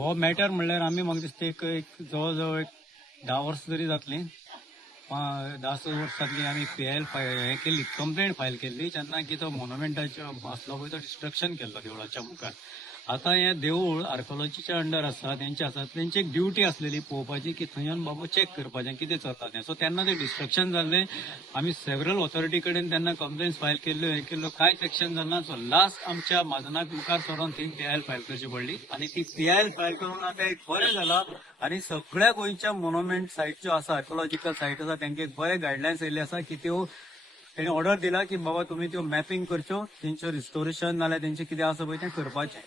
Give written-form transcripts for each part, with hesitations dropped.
हो मॅटर म्हणल्यार आमी म्हाका दिसता एक जवळ 10 वर्स तरी जातली. 10 वर्स जातली आमी PIL हे केल्ली कंप्लेंट फायल केल्ली जेन्ना की तो मोन्युमेंटाचो आसलो पळय तो डिस्ट्रक्शन केल्लो देवळाच्या मुखार. आता हे देवूळ आर्कोलॉजीच्या अंडर आसा तेंचे आसा तेंची एक ड्युटी आसलेली पळोवपाची की थंय येवन बाबा चॅक करपाचें कितें चलता तें. सो तेन्ना तें डिस्ट्रक्शन जाल्लें. आमी सेव्हरल ऑथॉरिटी कडेन तेन्ना कंप्लेंट्स फायल केल्ल्यो हे केल्लो कांयच एक्शन जालना. सो लास्ट आमच्या माजनाक मुखार सरोन ती PIL फायल करची पडली आनी ती PIL फायल करून आता एक बरें जाला. आनी सगळ्या गोंयच्या मोन्युमेंट सायट ज्यो आसा आर्कोलॉजिकल सायट आसा तांकां एक बरे गायडलायन्स येयल्ले आसा की त्यो तेणी ऑर्डर दिला की बाबा तुम्ही त्यो मॅपिंग करच्यो तेंचें रिस्टोरेशन नाल्यार तेंचें कितें आसा पळय तें करपाचें.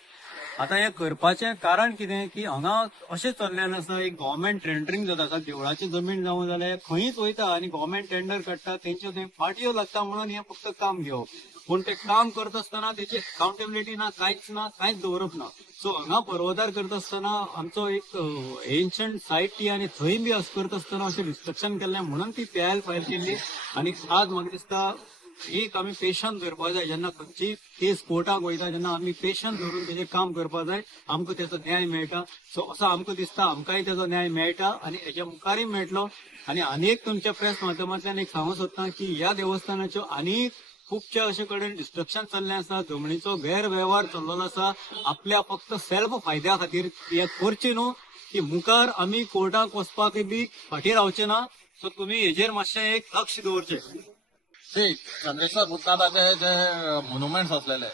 आता हे करपाचें कारण कितें की हांगा अशें चल्लेलें आसा एक गव्हर्मेंट टेंडरिंग जाता आसा देवळाची जमीन जावं जाल्यार खंयच वयता आनी गव्हर्मेंट टेंडर काडटा तेंच्यो थंय फाटयो लागता म्हणून हें फक्त काम घेवप. पूण तें काम करता आसतना तेची अकाउंटेबिलिटी ना कांयच दवरप ना. सो हांगा पर्वतार करता आसतना आमचो एक एन्शंट सायट ती आनी थंय बी असं करता आसतना अशें डिस्ट्रक्शन केल्लें म्हणून ती PIL फायल केल्ली. आनी आज म्हाका दिसता एक आमी पेशंट धरपा जाय जेन्ना खंयची केस कोर्टाक वयता जेन्ना आमी पेशंट धरून तेजें काम करपा जाय आमकां तेचो न्याय मेळटा. सो असो आमकां दिसता आमकांय तेचो न्याय मेळटा आनी हेच्या मुखारय मेळटलो. आनी आनीक तुमच्या प्रेस माध्यमांतल्यान एक सांगूंक सोदता की ह्या देवस्थानाच्यो आनीक खूबशे अशे कडेन डिस्ट्रक्शन चल्लें आसा, जमनीचो गैरवेव्हार चल्लेलो आसा. आपल्या फक्त सेल्फ फायद्या खातीर हे करचें न्हू की मुखार आमी कोर्टाक वचपाक बी फाटीं रावचे ना. सो तुमी हेजेर मातशें एक लक्ष दवरचें. चंद्रेश्वर भूतनाथाचे जे मोन्युमेंट्स असलेले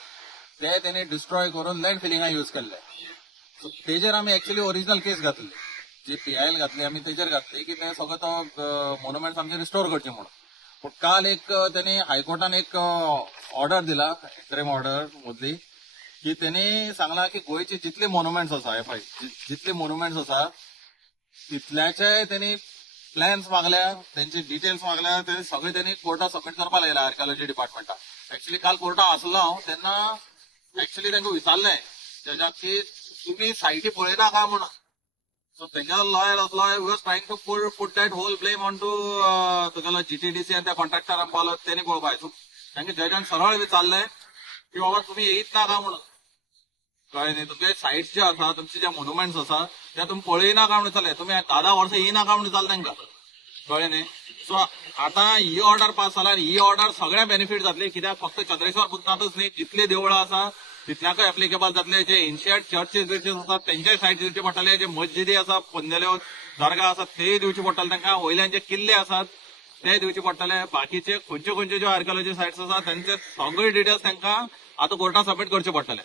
ते त्यांनी डिस्ट्रॉय करून लँड फिलिंगा यूज केल्ले. सो तेजेर आमी एक्चुअली ओरिजिनल केस घातली, जी PIL घातली आमी तेजेर घातली की ते सगळं तो मोन्युमेंट्स आमचे रिस्टोर करचे म्हणून. पण काल एक त्यांनी हायकोर्टान एक ऑर्डर दिला, इंटरिम ऑर्डर मधली, की त्यांनी सांगला की गोयचे जितले मोन्युमेंट्स आसा जितले मोन्युमेंट्स आसा तितल्याचे त्यांनी प्लॅन्स मागल्या, त्यांचे डिटेल्स मागल्या, ते सगळे त्यांनी कोर्टात सबमिट करपाक लायला आर्किओलॉजी डिपार्टमेंटाक. ऍक्च्युली काल कोर्टात आसलो हांव तेन्ना ऍक्च्युली तांकां विचारलें जजाक की तुम्ही सायटी पळयना काय म्हणून. सो तेंच्या lawyer was trying to put that whole blame on to तुगेलो GTDC आनी त्या कॉन्ट्रॅक्टरान पावलो तेणी पळोवपाक. सो तांकां जजान सरळ विचारलें की बाबा तुम्ही येयत ना काय म्हणून. कळ्ळें न्ही, तुमचे सायट्स जे आसा तुमचे जे मोन्युमेंट्स आसा ते तुम्ही पळयना काय म्हणून विचारले. तुम्ही 10 वर्सां येयना काय म्हणून विचारले तांकां. कळ्ळें न्ही. सो आता ही ऑर्डर पास जाला आनी ही ऑर्डर सगळ्या बेनिफीट जातली. कित्याक फक्त चंद्रेश्वर भूतनाथच न्ही, जितली देवळां आसा तितल्याकय एप्लिकेबल जातले. जे एन्शियंट चर्चीस आसात तेंच्याय सायट दिवचे पडटले. जे मस्जिदी आसा पोंदेल्यो दर्गा आसात तेय दिवचे पडटले तांकां. वयल्यान जे किल्ले आसात ते दिवचे पडटले. बाकीचे खंयच्यो ज्यो आर्किओलॉजी सायट्स आसात त्यांचे सगळे डिटेल्स तांकां आतां कोर्टात सबमीट करचे पडटले.